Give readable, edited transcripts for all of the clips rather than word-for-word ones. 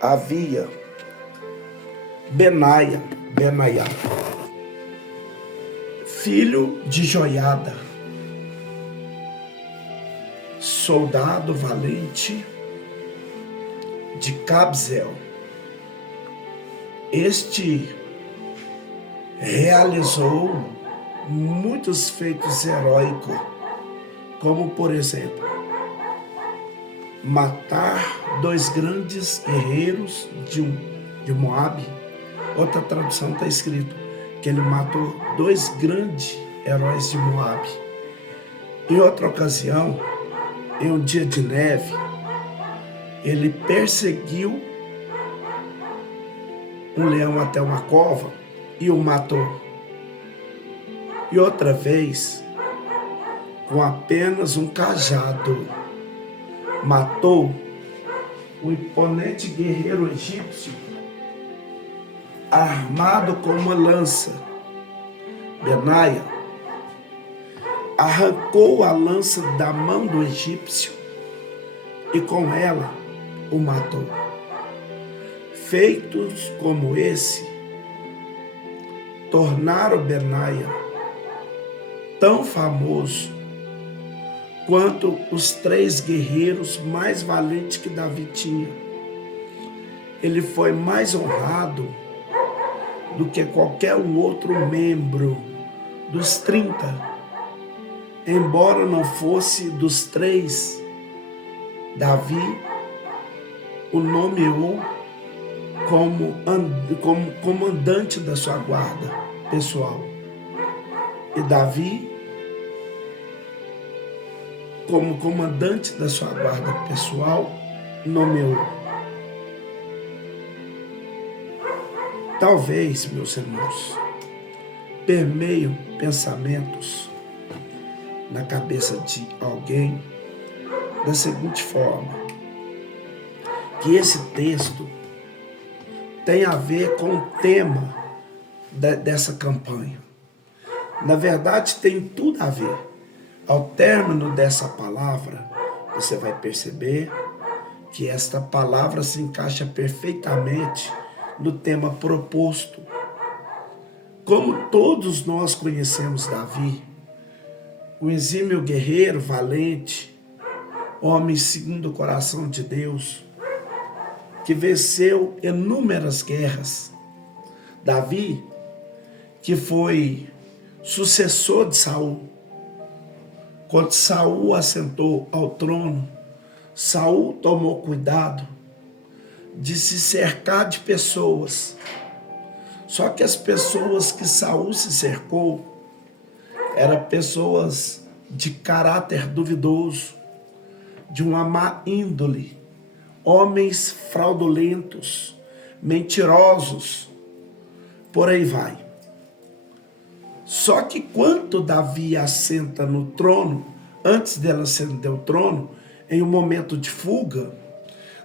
havia Benaiá, filho de Joiada, soldado valente de Cabzeel. Este realizou muitos feitos heróicos, como, por exemplo, matar 2 grandes guerreiros de Moabe. Outra tradução está escrito que ele matou 2 grandes heróis de Moabe. Em outra ocasião, em um dia de neve, ele perseguiu um leão até uma cova e o matou. E outra vez, com apenas um cajado, matou o imponente guerreiro egípcio armado com uma lança. Benaiá arrancou a lança da mão do egípcio e com ela o matou. Feitos como esse tornaram Benaiá tão famoso quanto os 3 guerreiros mais valentes que Davi tinha. Ele foi mais honrado do que qualquer outro membro dos 30, embora não fosse dos 3. Davi o nomeou como comandante da sua guarda pessoal. E Davi, como comandante da sua guarda pessoal, nomeou. Talvez, meus irmãos, permeiam pensamentos na cabeça de alguém da seguinte forma: que esse texto tem a ver com o tema dessa campanha. Na verdade, tem tudo a ver. Ao término dessa palavra, você vai perceber que esta palavra se encaixa perfeitamente no tema proposto. Como todos nós conhecemos Davi, o exímio guerreiro valente, homem segundo o coração de Deus, que venceu inúmeras guerras. Davi, que foi sucessor de Saul. Quando Saul assentou ao trono, Saul tomou cuidado de se cercar de pessoas. Só que as pessoas que Saul se cercou eram pessoas de caráter duvidoso, de uma má índole, homens fraudulentos, mentirosos, por aí vai. Só que quando Davi assenta no trono, antes dela ascender o trono, em um momento de fuga,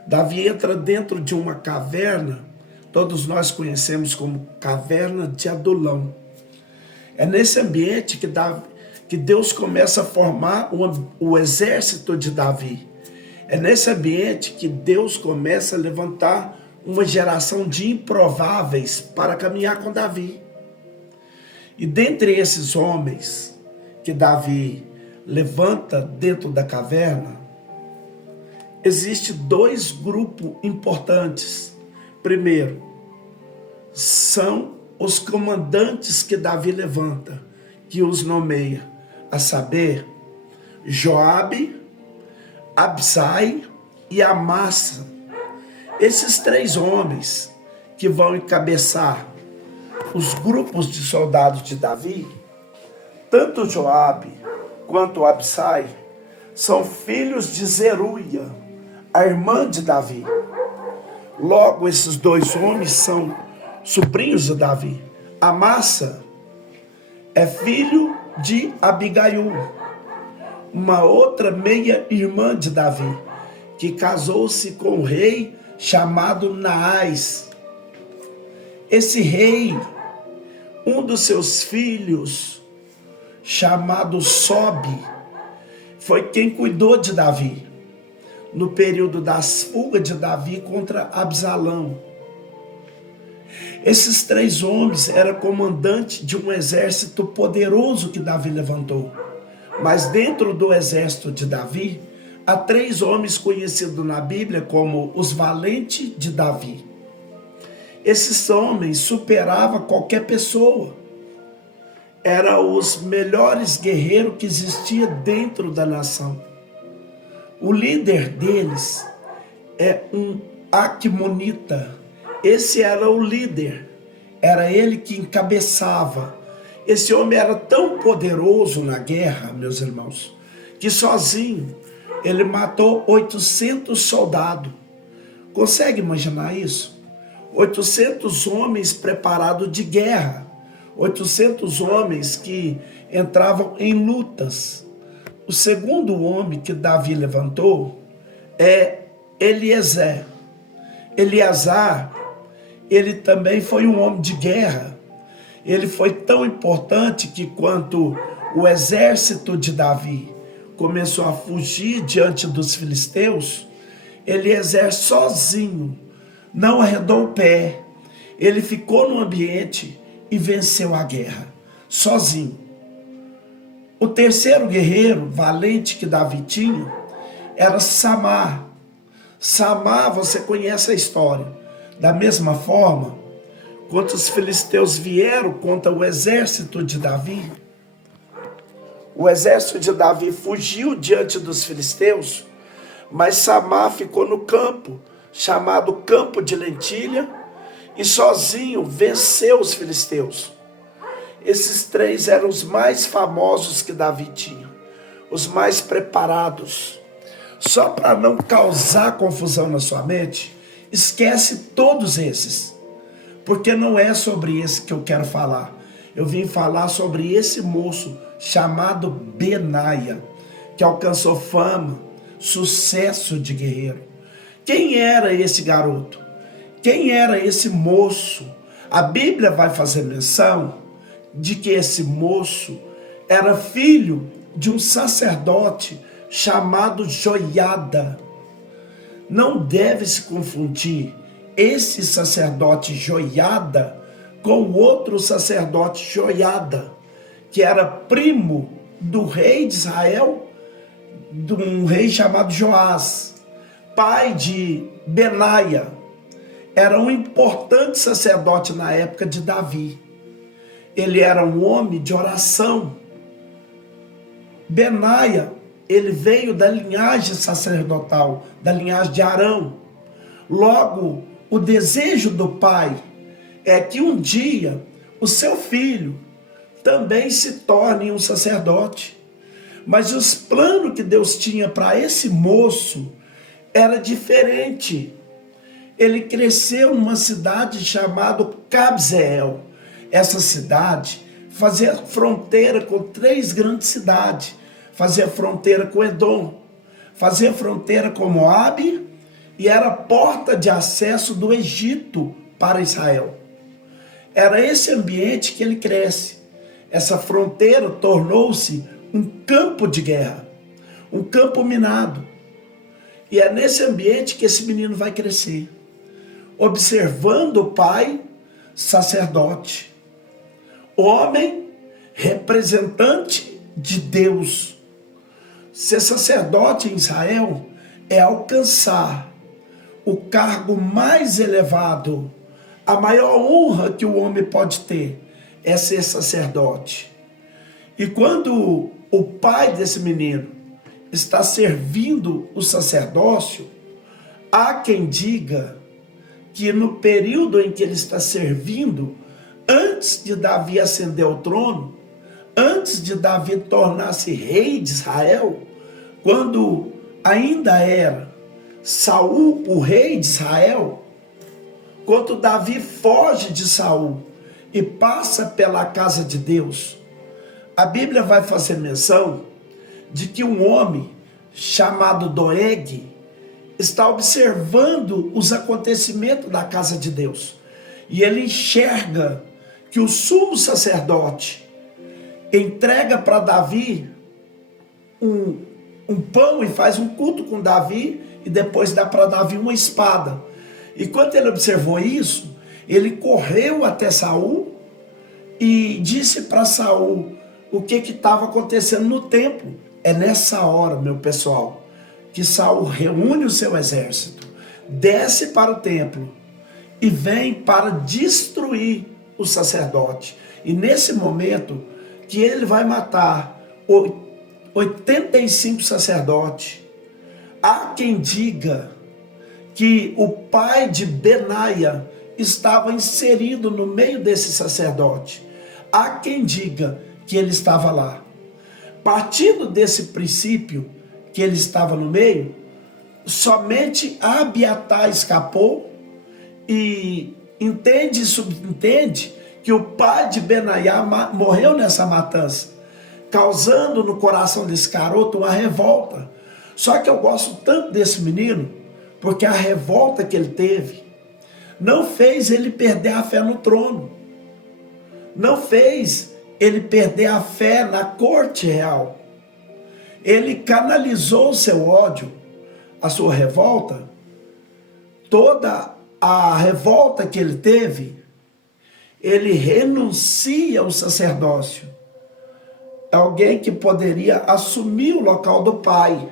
Davi entra dentro de uma caverna, todos nós conhecemos como caverna de Adulão. É nesse ambiente que Deus começa a formar o exército de Davi. É nesse ambiente que Deus começa a levantar uma geração de improváveis para caminhar com Davi. E dentre esses homens que Davi levanta dentro da caverna, existe 2 grupos importantes. Primeiro, são os comandantes que Davi levanta, que os nomeia, a saber, Joabe, Absai e Amasa. Esses 3 homens que vão encabeçar os grupos de soldados de Davi, tanto Joabe quanto Absai, são filhos de Zeruia, a irmã de Davi. Logo, esses 2 homens são sobrinhos de Davi. Amasa é filho de Abigail, uma outra meia-irmã de Davi, que casou-se com um rei chamado Naás. Esse rei, um dos seus filhos, chamado Sobe, foi quem cuidou de Davi. no período das fugas de Davi contra Absalão. Esses 3 homens eram comandantes de um exército poderoso que Davi levantou. Mas dentro do exército de Davi, há 3 homens conhecidos na Bíblia como os valentes de Davi. Esses homens superavam qualquer pessoa. Eram os melhores guerreiros que existiam dentro da nação. O líder deles é um Aquemonita. Esse era o líder. Era ele que encabeçava. Esse homem era tão poderoso na guerra, meus irmãos, que sozinho ele matou 800 soldados. Consegue imaginar isso? 800 homens preparados de guerra. 800 homens que entravam em lutas. O segundo homem que Davi levantou é Eliezer. Eleazar, ele também foi um homem de guerra. Ele foi tão importante que quando o exército de Davi começou a fugir diante dos filisteus, Eliezer sozinho não arredou o pé. Ele ficou no ambiente e venceu a guerra, sozinho. O terceiro guerreiro valente que Davi tinha era Samar. Samar, você conhece a história. Da mesma forma, quando os filisteus vieram contra o exército de Davi, o exército de Davi fugiu diante dos filisteus, mas Samar ficou no campo, chamado Campo de Lentilha, e sozinho venceu os filisteus. Esses 3 eram os mais famosos que Davi tinha, os mais preparados. Só para não causar confusão na sua mente, esquece todos esses, porque não é sobre esse que eu quero falar. Eu vim falar sobre esse moço chamado Benaia, que alcançou fama, sucesso de guerreiro. Quem era esse garoto? Quem era esse moço? A Bíblia vai fazer menção de que esse moço era filho de um sacerdote chamado Joiada. Não deve se confundir esse sacerdote Joiada com o outro sacerdote Joiada, que era primo do rei de Israel, de um rei chamado Joás, pai de Benaia. Era um importante sacerdote na época de Davi. Ele era um homem de oração. Benaia, ele veio da linhagem sacerdotal, da linhagem de Arão. Logo, o desejo do pai é que um dia o seu filho também se torne um sacerdote. Mas os planos que Deus tinha para esse moço era diferente. Ele cresceu numa cidade chamada Cabzeel. Essa cidade fazia fronteira com 3 grandes cidades. Fazia fronteira com Edom, fazia fronteira com Moabe e era a porta de acesso do Egito para Israel. Era esse ambiente que ele cresce. Essa fronteira tornou-se um campo de guerra, um campo minado. E é nesse ambiente que esse menino vai crescer, observando o pai, sacerdote, homem, representante de Deus. Ser sacerdote em Israel é alcançar o cargo mais elevado. A maior honra que o homem pode ter é ser sacerdote. E quando o pai desse menino está servindo o sacerdócio, há quem diga que no período em que ele está servindo, antes de Davi ascender ao trono, antes de Davi tornar-se rei de Israel, quando ainda era Saul o rei de Israel, quando Davi foge de Saul e passa pela casa de Deus, a Bíblia vai fazer menção de que um homem chamado Doeg está observando os acontecimentos da casa de Deus. E ele enxerga que o sumo sacerdote entrega para Davi um pão e faz um culto com Davi e depois dá para Davi uma espada. E quando ele observou isso, ele correu até Saul e disse para Saul o que estava acontecendo no templo. É nessa hora, meu pessoal, que Saul reúne o seu exército, desce para o templo e vem para destruir o sacerdote. E nesse momento que ele vai matar 85 sacerdotes, há quem diga que o pai de Benaia estava inserido no meio desse sacerdote. Há quem diga que ele estava lá. Partindo desse princípio que ele estava no meio, somente Abiatar escapou e entende e subentende que o pai de Benaia morreu nessa matança, causando no coração desse garoto uma revolta. Só que eu gosto tanto desse menino, porque a revolta que ele teve não fez ele perder a fé no trono, não fez ele perder a fé na corte real. Ele canalizou o seu ódio, a sua revolta, toda a revolta que ele teve, ele renuncia ao sacerdócio. Alguém que poderia assumir o local do pai.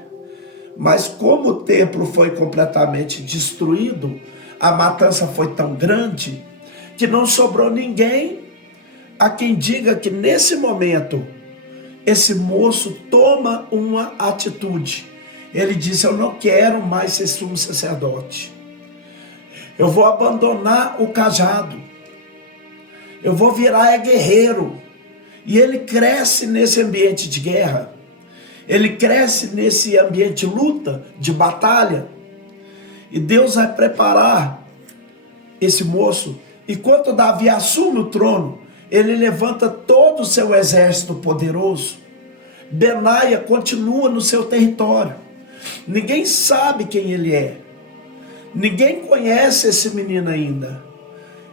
Mas como o templo foi completamente destruído, a matança foi tão grande, que não sobrou ninguém a quem diga que nesse momento, esse moço toma uma atitude. Ele diz: eu não quero mais ser sumo sacerdote. Eu vou abandonar o cajado. Eu vou virar guerreiro. E ele cresce nesse ambiente de guerra. Ele cresce nesse ambiente de luta, de batalha. E Deus vai preparar esse moço. Enquanto Davi assume o trono, ele levanta todo o seu exército poderoso. Benaia continua no seu território. Ninguém sabe quem ele é. Ninguém conhece esse menino ainda.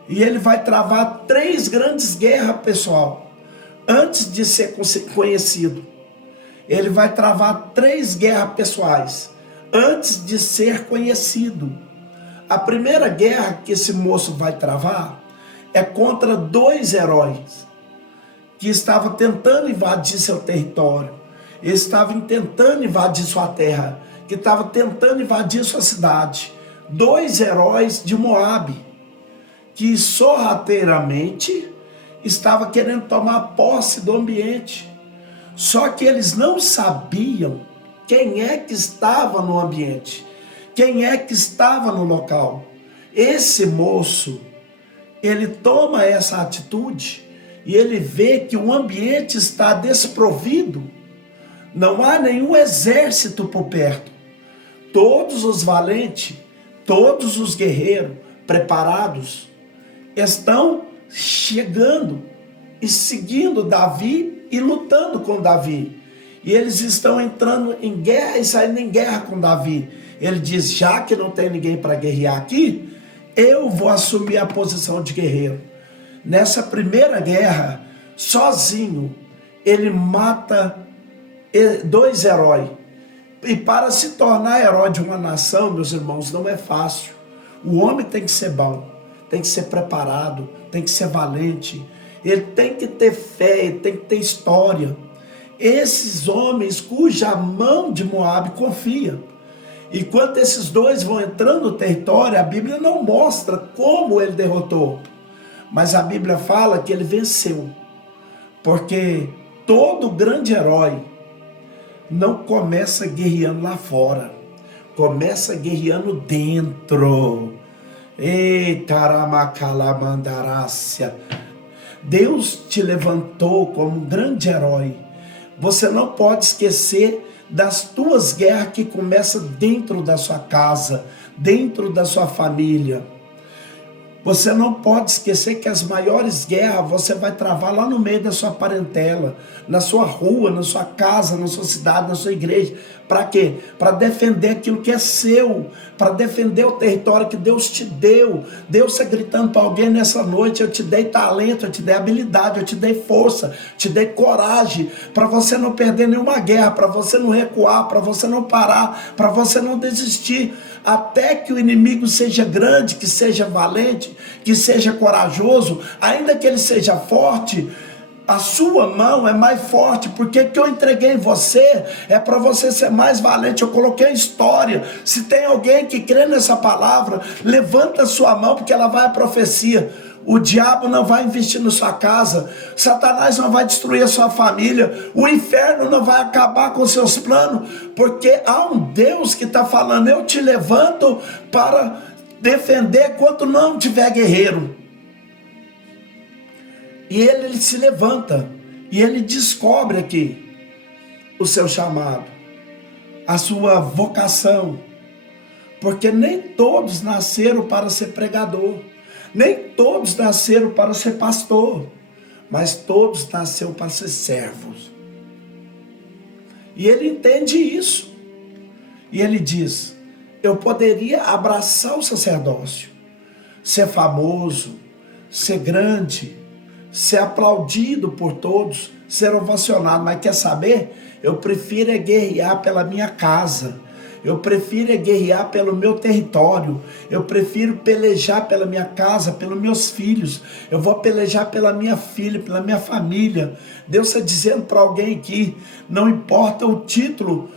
E ele vai travar 3 grandes guerras, pessoal, antes de ser conhecido. Ele vai travar 3 guerras pessoais antes de ser conhecido. A primeira guerra que esse moço vai travar é contra 2 heróis que estavam tentando invadir seu território. Eles estavam tentando invadir sua terra, que estavam tentando invadir sua cidade. 2 heróis de Moabe, que sorrateiramente estavam querendo tomar posse do ambiente. Só que eles não sabiam quem é que estava no ambiente, quem é que estava no local. Esse moço, ele toma essa atitude e ele vê que o ambiente está desprovido. Não há nenhum exército por perto. Todos os valentes, todos os guerreiros preparados estão chegando e seguindo Davi e lutando com Davi. E eles estão entrando em guerra e saindo em guerra com Davi. Ele diz: já que não tem ninguém para guerrear aqui, eu vou assumir a posição de guerreiro. Nessa primeira guerra, sozinho, ele mata 2 heróis. E para se tornar herói de uma nação, meus irmãos, não é fácil. O homem tem que ser bom, tem que ser preparado, tem que ser valente. Ele tem que ter fé, ele tem que ter história. Esses homens cuja mão de Moabe confia. Enquanto esses 2 vão entrando no território, a Bíblia não mostra como ele derrotou. Mas a Bíblia fala que ele venceu. Porque todo grande herói não começa guerreando lá fora. Começa guerreando dentro. Eita, aramacalamandarácia. Deus te levantou como um grande herói. Você não pode esquecer das tuas guerras que começam dentro da sua casa, dentro da sua família. Você não pode esquecer que as maiores guerras você vai travar lá no meio da sua parentela, na sua rua, na sua casa, na sua cidade, na sua igreja. Para quê? Para defender aquilo que é seu, para defender o território que Deus te deu. Deus está gritando para alguém nessa noite: eu te dei talento, eu te dei habilidade, eu te dei força, te dei coragem, para você não perder nenhuma guerra, para você não recuar, para você não parar, para você não desistir, até que o inimigo seja grande, que seja valente, que seja corajoso, ainda que ele seja forte. A sua mão é mais forte, porque o que eu entreguei em você é para você ser mais valente. Eu coloquei a história. Se tem alguém que crê nessa palavra, levanta a sua mão, porque ela vai à profecia. O diabo não vai investir na sua casa, Satanás não vai destruir a sua família, o inferno não vai acabar com seus planos, porque há um Deus que está falando: eu te levanto para defender quando não tiver guerreiro. E ele se levanta, e ele descobre aqui o seu chamado, a sua vocação, porque nem todos nasceram para ser pregador, nem todos nasceram para ser pastor, mas todos nasceram para ser servos. E ele entende isso, e ele diz: eu poderia abraçar o sacerdócio, ser famoso, ser grande, ser aplaudido por todos, ser ovacionado, mas quer saber? Eu prefiro guerrear pela minha casa, eu prefiro guerrear pelo meu território, eu prefiro pelejar pela minha casa, pelos meus filhos, eu vou pelejar pela minha filha, pela minha família. Deus está dizendo para alguém aqui: não importa o título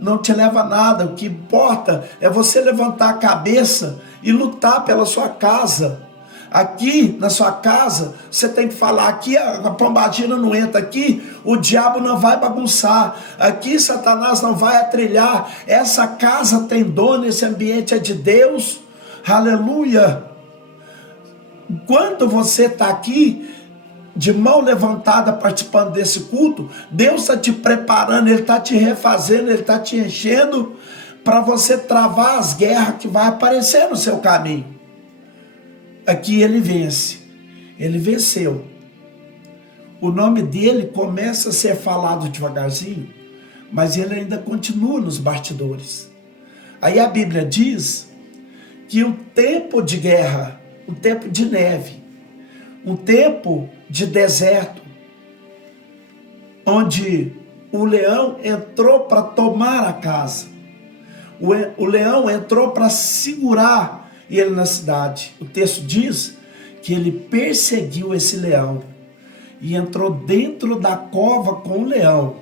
não te leva a nada, o que importa é você levantar a cabeça e lutar pela sua casa. Aqui na sua casa, você tem que falar: aqui a pombagira não entra, aqui o diabo não vai bagunçar, aqui Satanás não vai atrilhar, essa casa tem dono, esse ambiente é de Deus, aleluia. Enquanto você está aqui, de mão levantada, participando desse culto, Deus está te preparando, Ele está te refazendo, Ele está te enchendo, para você travar as guerras que vai aparecer no seu caminho. Aqui ele vence, ele venceu. O nome dele começa a ser falado devagarzinho, mas ele ainda continua nos bastidores. Aí a Bíblia diz que um tempo de guerra, um tempo de neve, um tempo de deserto, onde o leão entrou para tomar a casa, o leão entrou para segurar ele na cidade. O texto diz que ele perseguiu esse leão e entrou dentro da cova com o leão.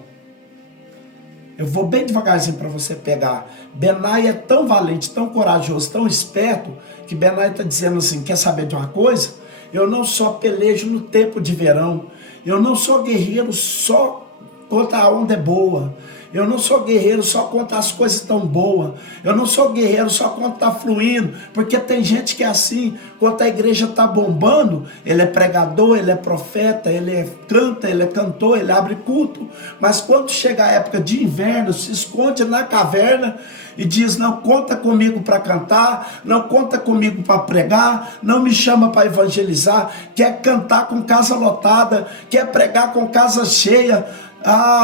Eu vou bem devagarzinho para você pegar. Benai é tão valente, tão corajoso, tão esperto, que Benai está dizendo assim: quer saber de uma coisa? Eu não só pelejo no tempo de verão, eu não sou guerreiro só quando a onda é boa, eu não sou guerreiro só quando as coisas estão boas, eu não sou guerreiro só quando está fluindo, porque tem gente que é assim: quando a igreja está bombando, ele é pregador, ele é profeta, ele canta, ele é cantor, ele abre culto, mas quando chega a época de inverno, se esconde na caverna e diz: não conta comigo para cantar, não conta comigo para pregar, não me chama para evangelizar. Quer cantar com casa lotada, quer pregar com casa cheia.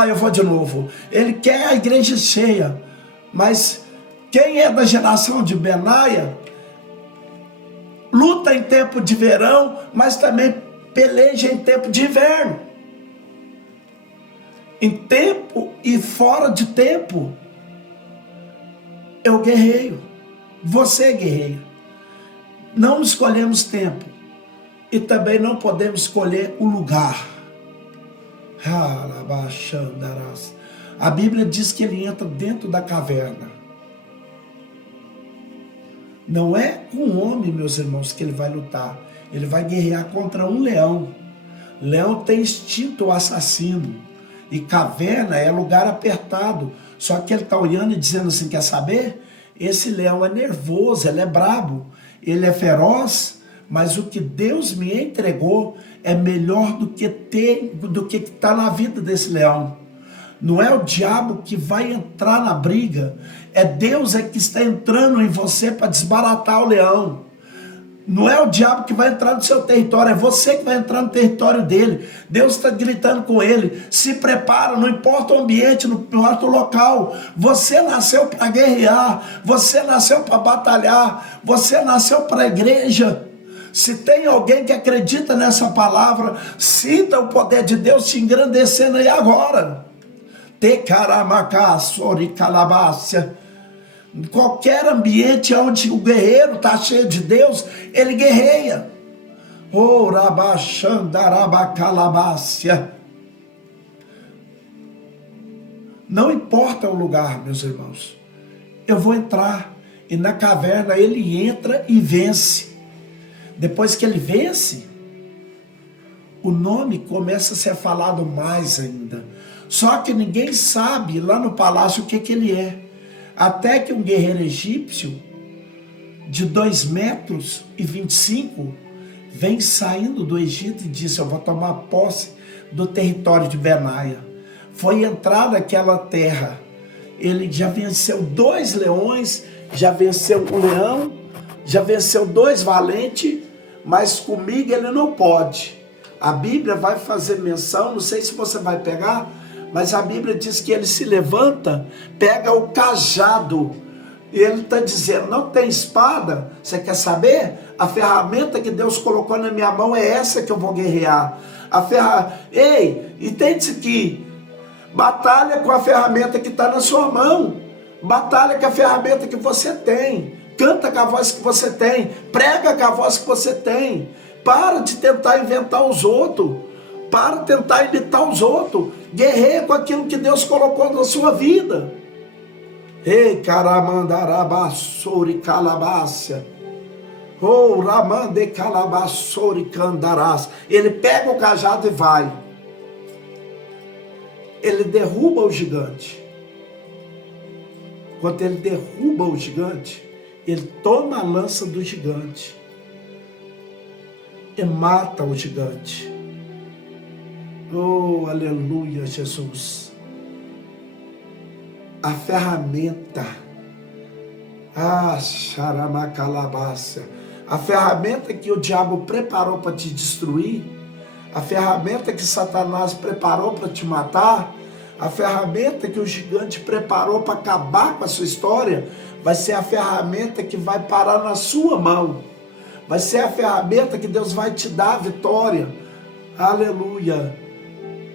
Eu vou de novo. Ele quer a igreja cheia, mas quem é da geração de Benaia luta em tempo de verão, mas também peleja em tempo de inverno, em tempo e fora de tempo. Eu guerreio, você guerreia. Não escolhemos tempo e também não podemos escolher o lugar. A Bíblia diz que ele entra dentro da caverna. Não é com um homem, meus irmãos, que ele vai lutar. Ele vai guerrear contra um leão. Leão tem instinto assassino. E caverna é lugar apertado. Só que ele está olhando e dizendo assim: quer saber? Esse leão é nervoso, ele é brabo, ele é feroz, mas o que Deus me entregou é melhor do que está na vida desse leão. Não é o diabo que vai entrar na briga, é Deus que está entrando em você para desbaratar o leão. Não é o diabo que vai entrar no seu território, é você que vai entrar no território dele. Deus está gritando com ele: se prepara, não importa o ambiente, não importa o local. Você nasceu para guerrear, você nasceu para batalhar, você nasceu para a igreja. Se tem alguém que acredita nessa palavra, sinta o poder de Deus te engrandecendo aí agora. Tecaramacá, soricalabácia. Em qualquer ambiente onde o guerreiro está cheio de Deus, ele guerreia. Orabaxandarabacalabácia. Não importa o lugar, meus irmãos. Eu vou entrar. E na caverna ele entra e vence. Depois que ele vence, o nome começa a ser falado mais ainda. Só que ninguém sabe lá no palácio o que ele é. Até que um guerreiro egípcio de 2,25 m vem saindo do Egito e disse: eu vou tomar posse do território de Benaia. Foi entrar naquela terra. Ele já venceu 2 leões, já venceu um leão, já venceu 2 valentes, mas comigo ele não pode. A Bíblia vai fazer menção, não sei se você vai pegar, mas a Bíblia diz que ele se levanta, pega o cajado, e ele está dizendo: não tem espada, você quer saber? A ferramenta que Deus colocou na minha mão é essa que eu vou guerrear. Ei, entende isso aqui? Batalha com a ferramenta que está na sua mão, batalha com a ferramenta que você tem, canta com a voz que você tem, prega com a voz que você tem, para de tentar inventar os outros, para de tentar imitar os outros, guerreia com aquilo que Deus colocou na sua vida. Ei, caramandarabassori calabácia, oh, ramande calabassori candarás. Ele pega o cajado e vai. Ele derruba o gigante. Quando ele derruba o gigante, ele toma a lança do gigante e mata o gigante. Oh, aleluia, Jesus. A ferramenta, xaramacalabácia, a ferramenta que o diabo preparou para te destruir, a ferramenta que Satanás preparou para te matar, a ferramenta que o gigante preparou para acabar com a sua história, vai ser a ferramenta que vai parar na sua mão. Vai ser a ferramenta que Deus vai te dar a vitória. Aleluia.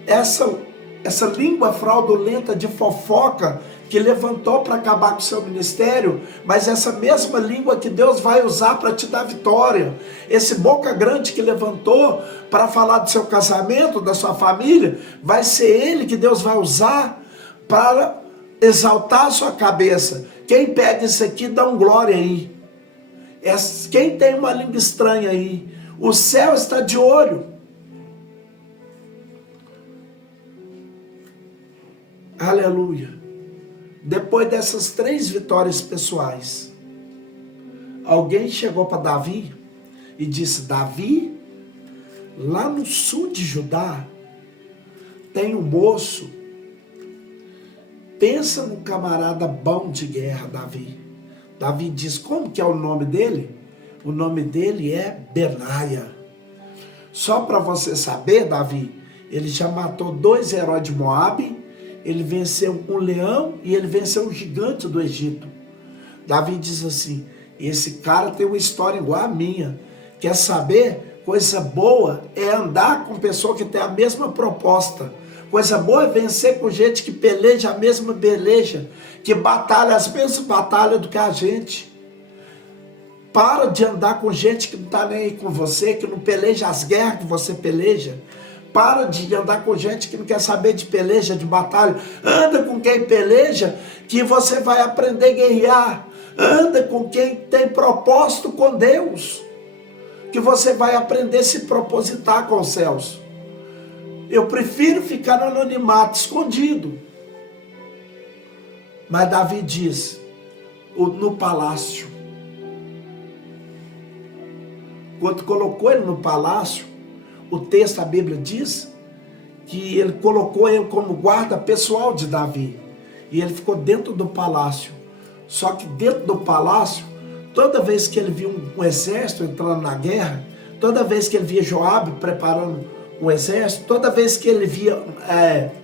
Essa língua fraudulenta de fofoca que levantou para acabar com o seu ministério, mas essa mesma língua que Deus vai usar para te dar vitória. Esse boca grande que levantou para falar do seu casamento, da sua família, vai ser ele que Deus vai usar para exaltar a sua cabeça. Quem pede isso aqui, dá um glória aí. Quem tem uma língua estranha aí, o céu está de olho. Aleluia. Depois dessas 3 vitórias pessoais, alguém chegou para Davi e disse: Davi, lá no sul de Judá tem um moço, pensa num camarada bom de guerra, Davi. Davi diz: como que é o nome dele? O nome dele é Benaia. Só para você saber, Davi, ele já matou 2 heróis de Moabe, ele venceu um leão e ele venceu um gigante do Egito. Davi diz assim: esse cara tem uma história igual a minha. Quer saber? Coisa boa é andar com pessoa que tem a mesma proposta. Coisa boa é vencer com gente que peleja a mesma peleja, que batalha as mesmas batalhas do que a gente. Para de andar com gente que não está nem aí com você, que não peleja as guerras que você peleja. Para de andar com gente que não quer saber de peleja, de batalha. Anda com quem peleja, que você vai aprender a guerrear. Anda com quem tem propósito com Deus, que você vai aprender a se propositar com os céus. Eu prefiro ficar no anonimato, escondido. Mas Davi diz, no palácio, quando colocou ele no palácio, o texto, a Bíblia diz que ele colocou ele como guarda pessoal de Davi. E ele ficou dentro do palácio. Só que dentro do palácio toda vez que ele via um exército entrando na guerra, toda vez que ele via Joabe preparando um exército, toda vez que ele via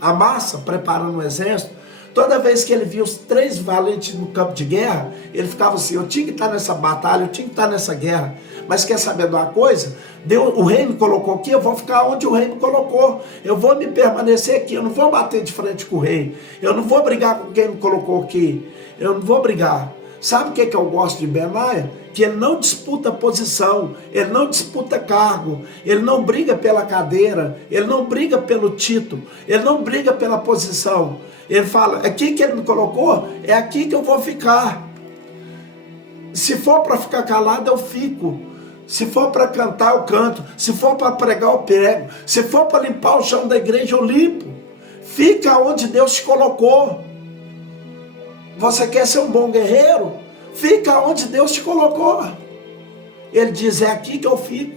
Amasa preparando um exército, toda vez que ele via os 3 valentes no campo de guerra, ele ficava assim: eu tinha que estar nessa batalha, eu tinha que estar nessa guerra. Mas quer saber de uma coisa? Deus, o rei me colocou aqui, eu vou ficar onde o rei me colocou. Eu vou me permanecer aqui, eu não vou bater de frente com o rei. Eu não vou brigar com quem me colocou aqui. Eu não vou brigar. Sabe o que eu gosto de Benaia? Que ele não disputa posição, ele não disputa cargo, ele não briga pela cadeira, ele não briga pelo título, ele não briga pela posição. Ele fala: aqui que ele me colocou, é aqui que eu vou ficar. Se for para ficar calado, eu fico. Se for para cantar, eu canto. Se for para pregar, eu prego. Se for para limpar o chão da igreja, eu limpo. Fica onde Deus te colocou. Você quer ser um bom guerreiro? Fica onde Deus te colocou. Ele diz: é aqui que eu fico.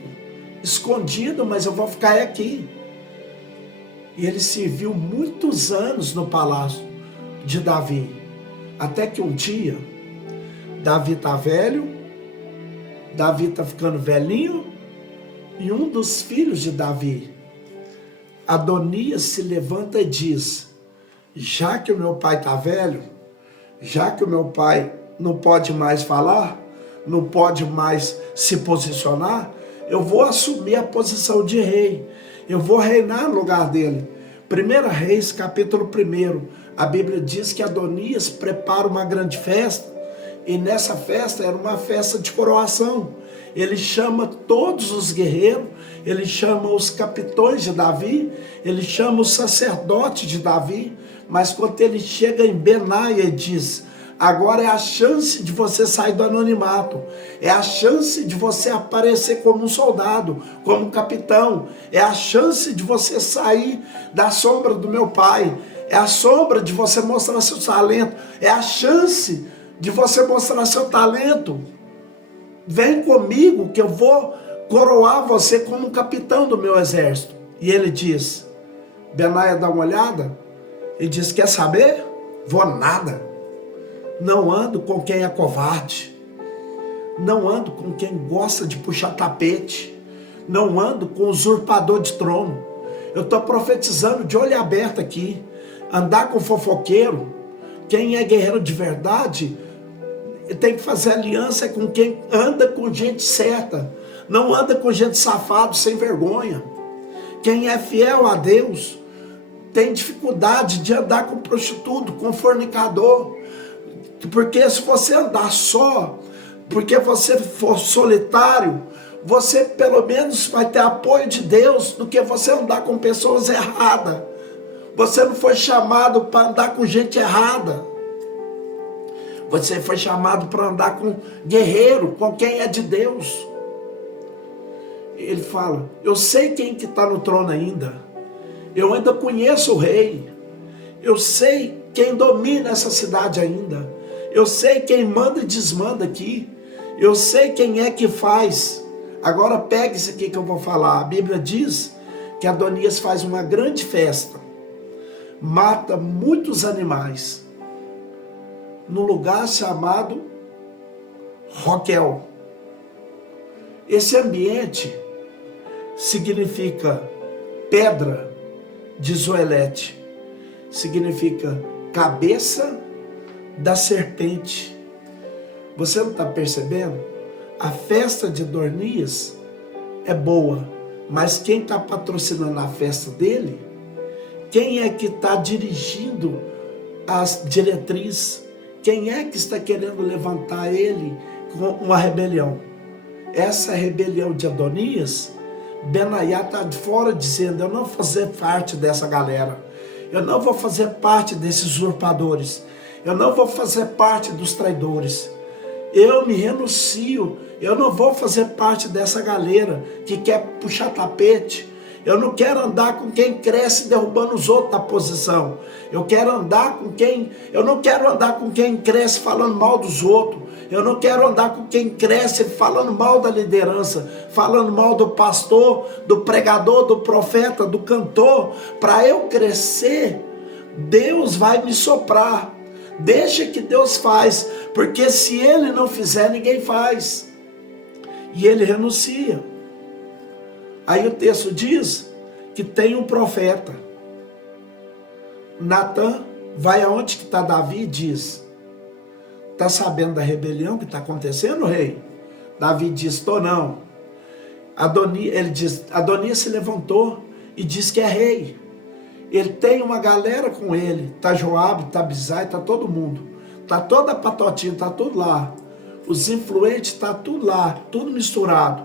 Escondido, mas eu vou ficar aqui. E ele serviu muitos anos no palácio de Davi. Até que um dia, Davi está velho, Davi está ficando velhinho, e um dos filhos de Davi, Adonias, se levanta e diz: já que o meu pai está velho, já que o meu pai não pode mais falar, não pode mais se posicionar, eu vou assumir a posição de rei, eu vou reinar no lugar dele. 1 Reis, capítulo 1, a Bíblia diz que Adonias prepara uma grande festa, e nessa festa era uma festa de coroação. Ele chama todos os guerreiros, ele chama os capitães de Davi, ele chama os sacerdotes de Davi, mas quando ele chega em Benaia e diz: agora é a chance de você sair do anonimato, é a chance de você aparecer como um soldado, como um capitão, é a chance de você sair da sombra do meu pai, é a sombra de você mostrar seu talento, é a chance de você mostrar seu talento. Vem comigo que eu vou coroar você como um capitão do meu exército. E ele diz, Benaia dá uma olhada e diz: quer saber? Vou nada. Não ando com quem é covarde, não ando com quem gosta de puxar tapete, não ando com usurpador de trono. Eu estou profetizando de olho aberto aqui. Andar com fofoqueiro, quem é guerreiro de verdade, tem que fazer aliança com quem anda com gente certa, não anda com gente safado, sem vergonha. Quem é fiel a Deus tem dificuldade de andar com prostituto, com fornicador, porque se você andar só, porque você for solitário, você pelo menos vai ter apoio de Deus do que você andar com pessoas erradas. Você não foi chamado para andar com gente errada. Você foi chamado para andar com guerreiro, com quem é de Deus. Ele fala: eu sei quem que está no trono ainda. Eu ainda conheço o rei. Eu sei quem domina essa cidade ainda. Eu sei quem manda e desmanda aqui. Eu sei quem é que faz. Agora pegue isso aqui que eu vou falar. A Bíblia diz que Adonias faz uma grande festa, mata muitos animais, num lugar chamado Roquel. Esse ambiente significa pedra de Zoelete, significa cabeça da serpente. Você não está percebendo? A festa de Adonias é boa, mas quem está patrocinando a festa dele? Quem é que está dirigindo as diretrizes? Quem é que está querendo levantar ele com uma rebelião? Essa rebelião de Adonias, Benaia está de fora dizendo: eu não vou fazer parte dessa galera, eu não vou fazer parte desses usurpadores, eu não vou fazer parte dos traidores, eu me renuncio, eu não vou fazer parte dessa galera que quer puxar tapete. Eu não quero andar com quem cresce derrubando os outros da posição. Eu não quero andar com quem cresce falando mal dos outros. Eu não quero andar com quem cresce falando mal da liderança, falando mal do pastor, do pregador, do profeta, do cantor. Para eu crescer, Deus vai me soprar. Deixa que Deus faz, porque se ele não fizer, ninguém faz. E ele renuncia. Aí o texto diz que tem um profeta. Natan vai aonde que está Davi e diz: está sabendo da rebelião que está acontecendo, rei? Davi diz: estou não. Ele diz: Adonias se levantou e diz que é rei. Ele tem uma galera com ele. Está Joabe, está Abisai, está todo mundo. Está toda a patotinha, está tudo lá. Os influentes, está tudo lá, tudo misturado.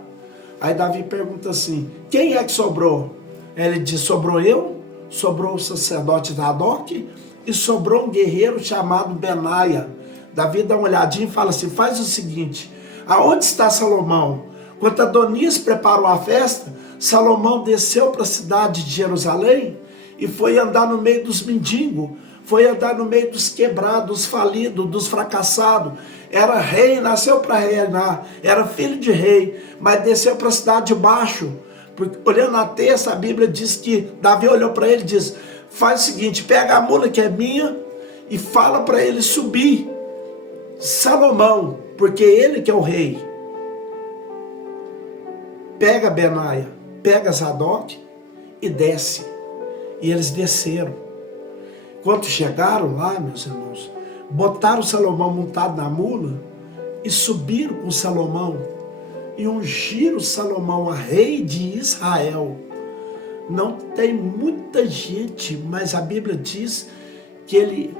Aí Davi pergunta assim: quem é que sobrou? Ele diz: sobrou eu, sobrou o sacerdote Zadok e sobrou um guerreiro chamado Benaia. Davi dá uma olhadinha e fala assim: faz o seguinte, aonde está Salomão? Quando Adonias preparou a festa, Salomão desceu para a cidade de Jerusalém e foi andar no meio dos mendigos, foi andar no meio dos quebrados, dos falidos, dos fracassados. Era rei, nasceu para reinar, era filho de rei, mas desceu para a cidade de baixo. Porque, olhando na texta, a Bíblia diz que Davi olhou para ele e diz: faz o seguinte, pega a mula que é minha e fala para ele subir Salomão, porque ele que é o rei. Pega Benaia, pega Zadok e desce. E eles desceram. Quando chegaram lá, meus irmãos, botaram Salomão montado na mula e subiram com Salomão e ungiram Salomão a rei de Israel. Não tem muita gente, mas a Bíblia diz que ele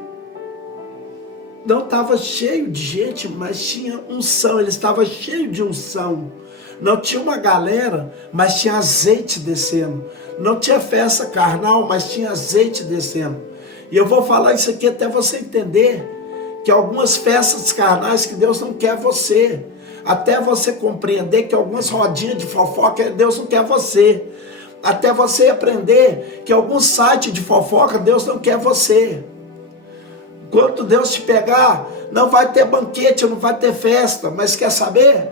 não estava cheio de gente, mas tinha unção, ele estava cheio de unção. Não tinha uma galera, mas tinha azeite descendo. Não tinha festa carnal, mas tinha azeite descendo. E eu vou falar isso aqui até você entender que algumas festas carnais que Deus não quer você. Até você compreender que algumas rodinhas de fofoca Deus não quer você. Até você aprender que algum site de fofoca Deus não quer você. Quando Deus te pegar, não vai ter banquete, não vai ter festa, mas quer saber?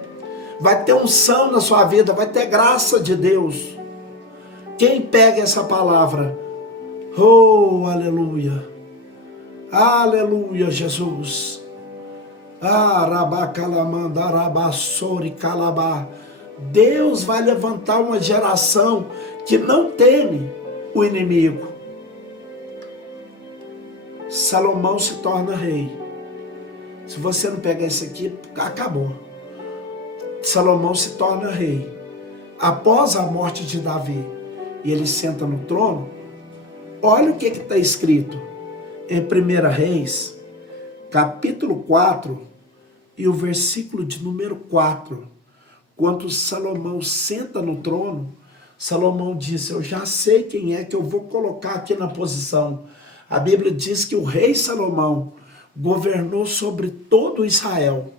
Vai ter unção na sua vida, vai ter graça de Deus. Quem pega essa palavra? Oh, aleluia. Aleluia, Jesus. Deus vai levantar uma geração que não teme o inimigo. Salomão se torna rei. Se você não pegar isso aqui, acabou. Salomão se torna rei. Após a morte de Davi, e ele senta no trono, olha o que está escrito em 1 Reis, capítulo 4, e o versículo de número 4. Quando Salomão senta no trono, Salomão disse: eu já sei quem é que eu vou colocar aqui na posição. A Bíblia diz que o rei Salomão governou sobre todo Israel.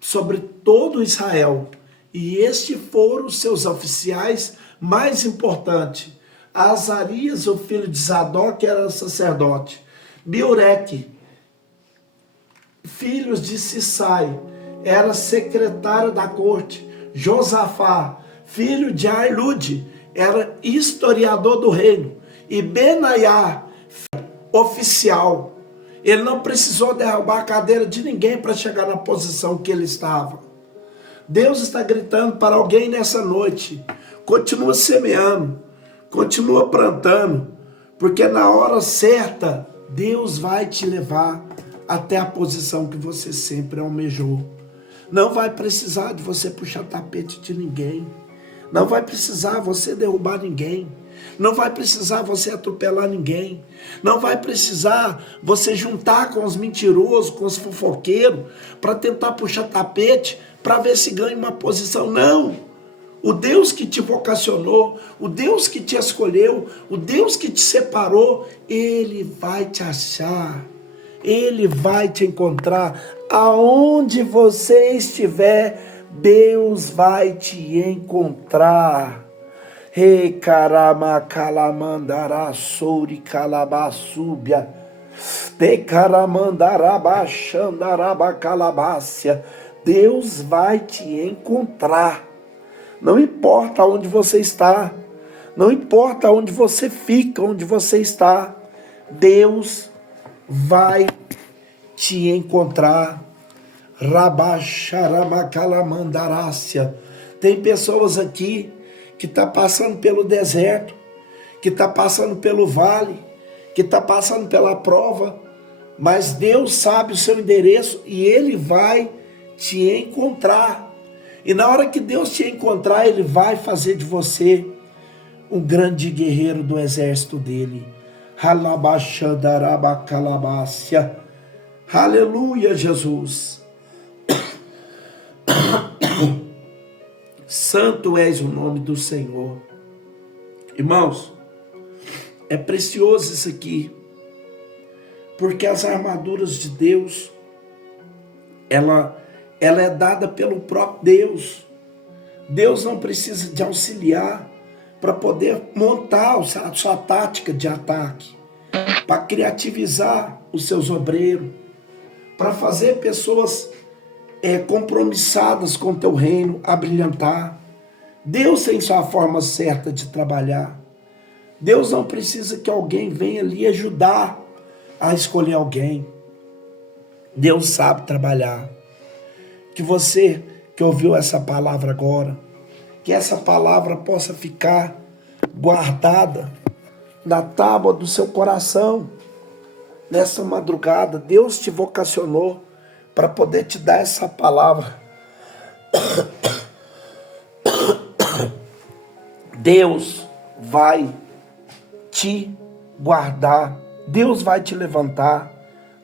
Sobre todo Israel. E estes foram os seus oficiais mais importantes. Azarias, o filho de Zadok, era sacerdote. Biureque, filhos de Sisai, era secretário da corte. Josafá, filho de Arlude, era historiador do reino. E Benaiá, oficial. Ele não precisou derrubar a cadeira de ninguém para chegar na posição que ele estava. Deus está gritando para alguém nessa noite: continua semeando, continua plantando, porque na hora certa Deus vai te levar até a posição que você sempre almejou. Não vai precisar de você puxar tapete de ninguém. Não vai precisar você derrubar ninguém. Não vai precisar você atropelar ninguém. Não vai precisar você juntar com os mentirosos, com os fofoqueiros, para tentar puxar tapete, para ver se ganha uma posição. Não! O Deus que te vocacionou, o Deus que te escolheu, o Deus que te separou, Ele vai te achar. Ele vai te encontrar. Aonde você estiver, Deus vai te encontrar. Rei carama calamandara souri calabasúbia. De caramandara baixandaraba calabácia. Deus vai te encontrar. Não importa onde você está. Não importa onde você fica, onde você está. Deus vai te encontrar. Rabacharabacalamandarácia. Tem pessoas aqui que estão passando pelo deserto, que estão passando pelo vale, que estão passando pela prova, mas Deus sabe o seu endereço e Ele vai te encontrar. E na hora que Deus te encontrar, Ele vai fazer de você um grande guerreiro do exército dele. Halabachandarabacalabácia. Aleluia, Jesus. Santo és o nome do Senhor. Irmãos, é precioso isso aqui, porque as armaduras de Deus, ela é dada pelo próprio Deus. Deus não precisa de auxiliar para poder montar a sua tática de ataque, para criativizar os seus obreiros, para fazer pessoas compromissadas com o teu reino a brilhantar. Deus tem sua forma certa de trabalhar. Deus não precisa que alguém venha ali ajudar a escolher alguém. Deus sabe trabalhar. Que você que ouviu essa palavra agora, que essa palavra possa ficar guardada na tábua do seu coração. Nessa madrugada, Deus te vocacionou para poder te dar essa palavra. Deus vai te guardar, Deus vai te levantar.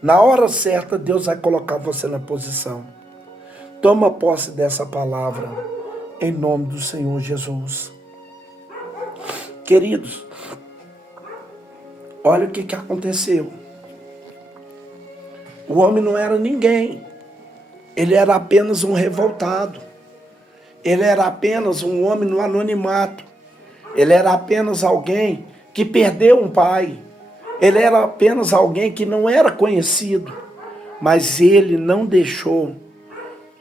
Na hora certa, Deus vai colocar você na posição. Toma posse dessa palavra, em nome do Senhor Jesus. Queridos, olha o que aconteceu. O homem não era ninguém. Ele era apenas um revoltado. Ele era apenas um homem no anonimato. Ele era apenas alguém que perdeu um pai. Ele era apenas alguém que não era conhecido. Mas ele não deixou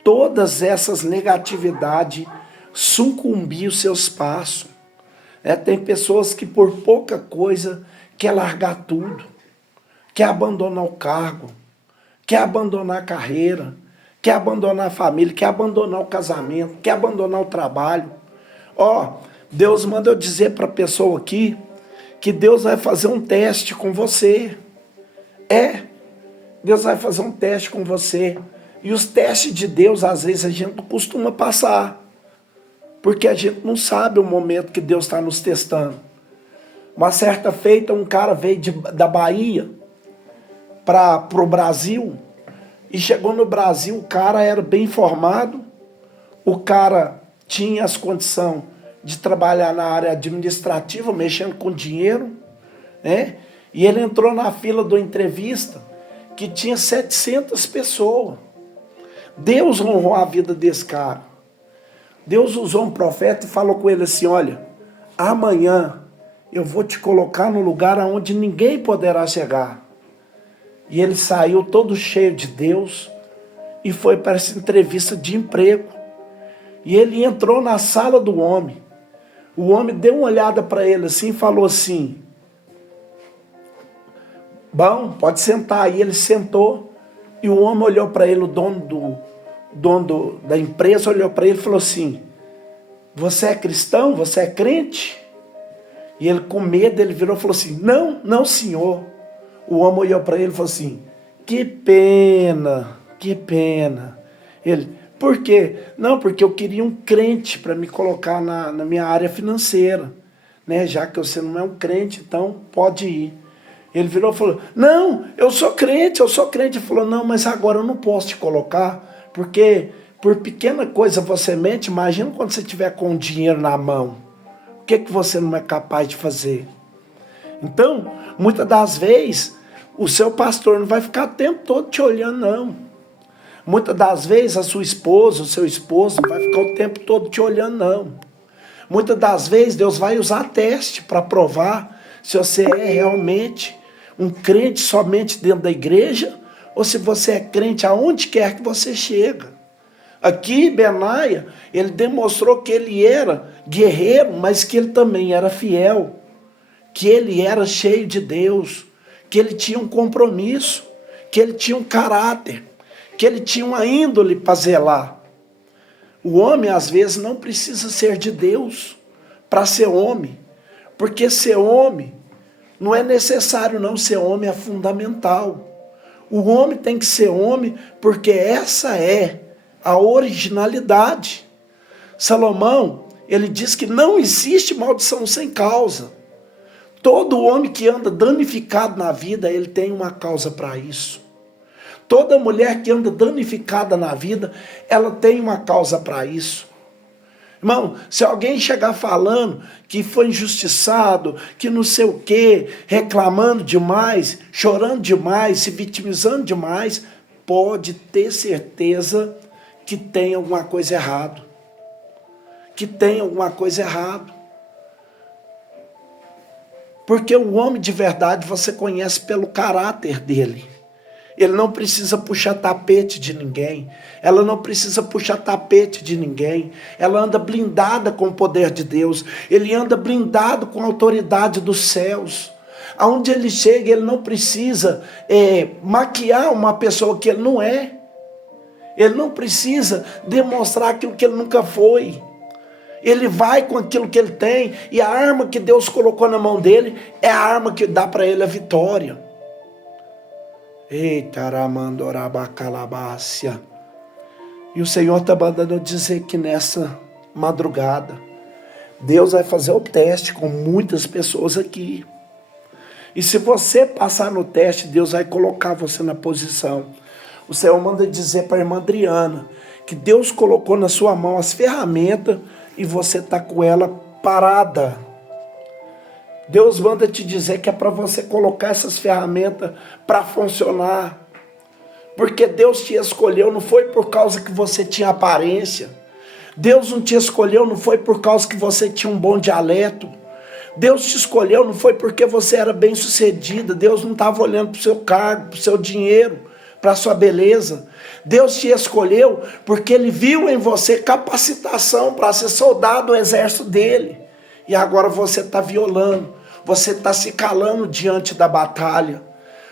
todas essas negatividades sucumbir os seus passos. Tem pessoas que por pouca coisa quer largar tudo. Quer abandonar o cargo. Quer abandonar a carreira. Quer abandonar a família. Quer abandonar o casamento. Quer abandonar o trabalho. Deus manda eu dizer para a pessoa aqui que Deus vai fazer um teste com você. Deus vai fazer um teste com você. E os testes de Deus, às vezes, a gente não costuma passar. Porque a gente não sabe o momento que Deus está nos testando. Uma certa feita, um cara veio da Bahia para o Brasil. E chegou no Brasil, o cara era bem formado. O cara tinha as condições de trabalhar na área administrativa, mexendo com dinheiro, né? E ele entrou na fila da entrevista, que tinha 700 pessoas. Deus honrou a vida desse cara. Deus usou um profeta e falou com ele assim: olha, amanhã eu vou te colocar no lugar onde ninguém poderá chegar. E ele saiu todo cheio de Deus e foi para essa entrevista de emprego. E ele entrou na sala do homem. O homem deu uma olhada para ele assim e falou assim: bom, pode sentar. Aí ele sentou e o homem olhou para ele, o dono da empresa olhou para ele e falou assim: você é cristão? Você é crente? E ele, com medo, ele virou e falou assim: não senhor. O homem olhou para ele e falou assim: que pena. Ele: por quê? Não, porque eu queria um crente para me colocar na minha área financeira, né? Já que você não é um crente, então pode ir. Ele virou e falou: não, eu sou crente. Ele falou: não, mas agora eu não posso te colocar, porque por pequena coisa você mente. Imagina quando você tiver com o dinheiro na mão. O que você não é capaz de fazer? Então, muitas das vezes, o seu pastor não vai ficar o tempo todo te olhando, não. Muitas das vezes, a sua esposa, o seu esposo, não vai ficar o tempo todo te olhando, não. Muitas das vezes, Deus vai usar teste para provar se você é realmente um crente somente dentro da igreja ou se você é crente aonde quer que você chega. Aqui, Benaia, ele demonstrou que ele era guerreiro, mas que ele também era fiel, que ele era cheio de Deus, que ele tinha um compromisso, que ele tinha um caráter, que ele tinha uma índole para zelar. O homem, às vezes, não precisa ser de Deus para ser homem, porque ser homem não é necessário, não. Ser homem é fundamental. O homem tem que ser homem porque essa é a originalidade. Salomão, ele diz que não existe maldição sem causa. Todo homem que anda danificado na vida, ele tem uma causa para isso. Toda mulher que anda danificada na vida, ela tem uma causa para isso. Irmão, se alguém chegar falando que foi injustiçado, que não sei o quê, reclamando demais, chorando demais, se vitimizando demais, pode ter certeza que tem alguma coisa errada. Que tem alguma coisa errada. Porque o homem de verdade você conhece pelo caráter dele. Ele não precisa puxar tapete de ninguém. Ela não precisa puxar tapete de ninguém. Ela anda blindada com o poder de Deus. Ele anda blindado com a autoridade dos céus. Aonde ele chega, ele não precisa maquiar uma pessoa que ele não é. Ele não precisa demonstrar aquilo que ele nunca foi. Ele vai com aquilo que ele tem, e a arma que Deus colocou na mão dele é a arma que dá para ele a vitória. Eita, aramandorabacalabácia. E o Senhor está mandando dizer que nessa madrugada, Deus vai fazer o teste com muitas pessoas aqui. E se você passar no teste, Deus vai colocar você na posição. O Senhor manda dizer para a irmã Adriana que Deus colocou na sua mão as ferramentas e você está com ela parada. Deus manda te dizer que é para você colocar essas ferramentas para funcionar. Porque Deus te escolheu, não foi por causa que você tinha aparência. Deus não te escolheu, não foi por causa que você tinha um bom dialeto. Deus te escolheu, não foi porque você era bem sucedida. Deus não estava olhando para o seu cargo, para o seu dinheiro, para a sua beleza. Deus te escolheu porque Ele viu em você capacitação para ser soldado do exército dele. E agora você está violando, você está se calando diante da batalha.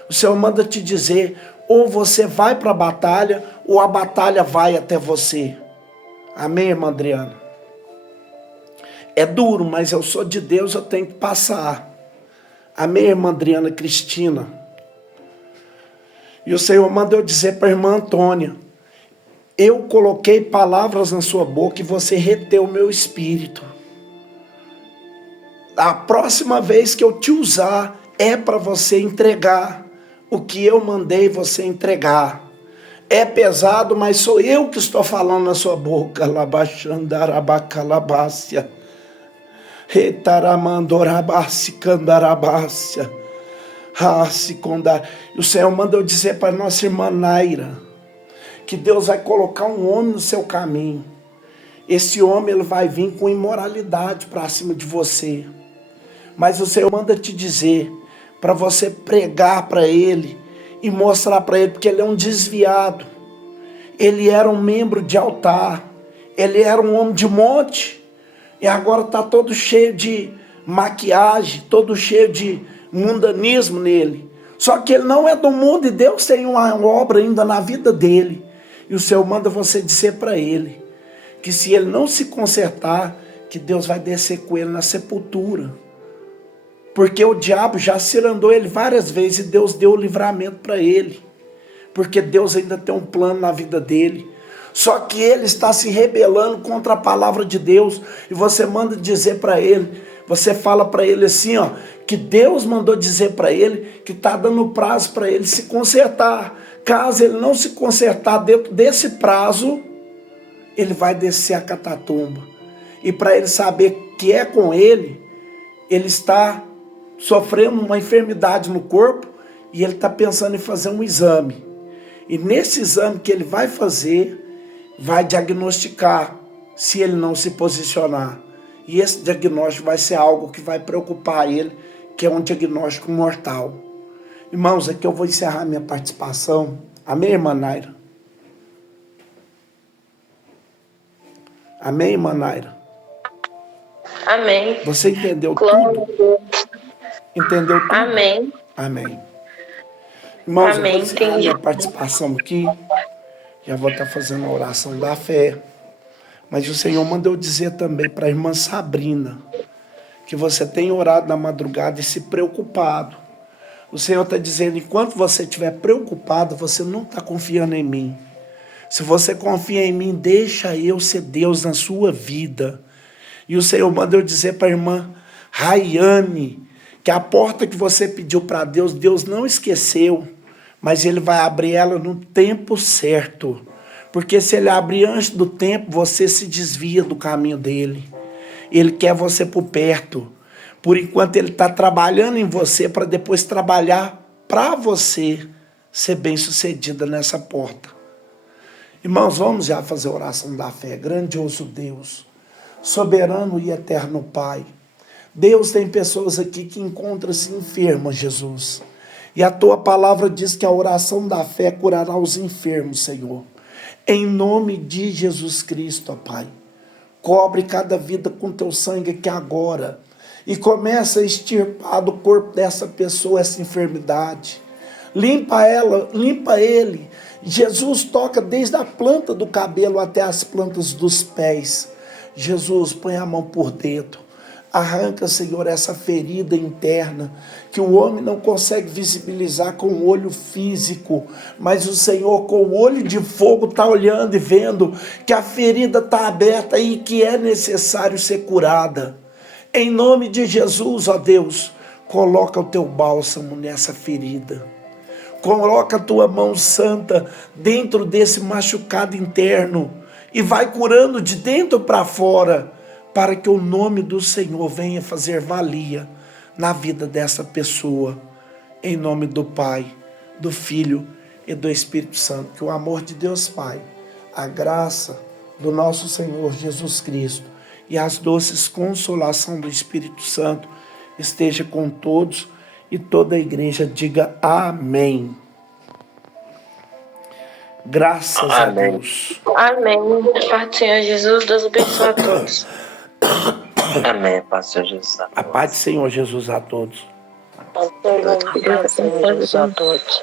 O Senhor manda te dizer, ou você vai para a batalha, ou a batalha vai até você. Amém, irmã Adriana? É duro, mas eu sou de Deus, eu tenho que passar. Amém, irmã Adriana Cristina? E o Senhor mandou dizer para a irmã Antônia, eu coloquei palavras na sua boca e você reteu o meu espírito. A próxima vez que eu te usar é para você entregar o que eu mandei você entregar. É pesado, mas sou eu que estou falando na sua boca. Labaxandarabacalabácia. Retaramandorabácia, candarabácia. E o Senhor mandou dizer para nossa irmã Naira que Deus vai colocar um homem no seu caminho. Esse homem ele vai vir com imoralidade para cima de você. Mas o Senhor manda te dizer para você pregar para ele e mostrar para ele, porque ele é um desviado. Ele era um membro de altar. Ele era um homem de monte. E agora está todo cheio de maquiagem, todo cheio de mundanismo nele. Só que ele não é do mundo e Deus tem uma obra ainda na vida dele. E o Senhor manda você dizer para ele que se ele não se consertar, que Deus vai descer com ele na sepultura. Porque o diabo já cirandou ele várias vezes e Deus deu o livramento para ele. Porque Deus ainda tem um plano na vida dele. Só que ele está se rebelando contra a palavra de Deus. E você manda dizer para ele, você fala para ele assim, ó, que Deus mandou dizer para ele que está dando prazo para ele se consertar. Caso ele não se consertar dentro desse prazo, ele vai descer a catatumba. E para ele saber que é com ele, ele está sofrendo uma enfermidade no corpo e ele está pensando em fazer um exame. E nesse exame que ele vai fazer, vai diagnosticar se ele não se posicionar. E esse diagnóstico vai ser algo que vai preocupar ele, que é um diagnóstico mortal. Irmãos, aqui eu vou encerrar minha participação. Amém, irmã Naira? Amém, irmã Naira? Amém. Você entendeu Glória tudo? Entendeu tudo? Amém. Amém. Irmãos, eu vou Amém, encerrar entendi. minha participação aqui. Já vou estar fazendo a oração da fé. Mas o Senhor mandou dizer também para a irmã Sabrina que você tem orado na madrugada e se preocupado. O Senhor está dizendo, enquanto você estiver preocupado, você não está confiando em mim. Se você confia em mim, deixa eu ser Deus na sua vida. E o Senhor mandou dizer para a irmã Rayane que a porta que você pediu para Deus, Deus não esqueceu, mas Ele vai abrir ela no tempo certo. Porque se Ele abrir antes do tempo, você se desvia do caminho dEle. Ele quer você por perto. Por enquanto Ele está trabalhando em você para depois trabalhar para você ser bem-sucedida nessa porta. Irmãos, vamos já fazer a oração da fé. Grandioso Deus, soberano e eterno Pai. Deus, tem pessoas aqui que encontram-se enfermas, Jesus. E a tua palavra diz que a oração da fé curará os enfermos, Senhor. Em nome de Jesus Cristo, ó Pai. Cobre cada vida com teu sangue aqui agora. E começa a extirpar do corpo dessa pessoa essa enfermidade. Limpa ela, limpa ele. Jesus, toca desde a planta do cabelo até as plantas dos pés. Jesus, põe a mão por dentro. Arranca, Senhor, essa ferida interna que o homem não consegue visibilizar com o olho físico, mas o Senhor com o olho de fogo está olhando e vendo que a ferida está aberta e que é necessário ser curada. Em nome de Jesus, ó Deus, coloca o teu bálsamo nessa ferida. Coloca a tua mão santa dentro desse machucado interno e vai curando de dentro para fora, para que o nome do Senhor venha fazer valia na vida dessa pessoa. Em nome do Pai, do Filho e do Espírito Santo. Que o amor de Deus Pai, a graça do nosso Senhor Jesus Cristo e as doces consolação do Espírito Santo esteja com todos e toda a igreja diga amém. Graças a Deus. Amém. Pai do Senhor Jesus, Deus abençoe a todos. Amém, Pai do Senhor Jesus. A paz do Senhor Jesus a todos. Deus abençoe a todos.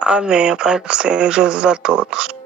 Amém, Pai do Senhor Jesus a todos.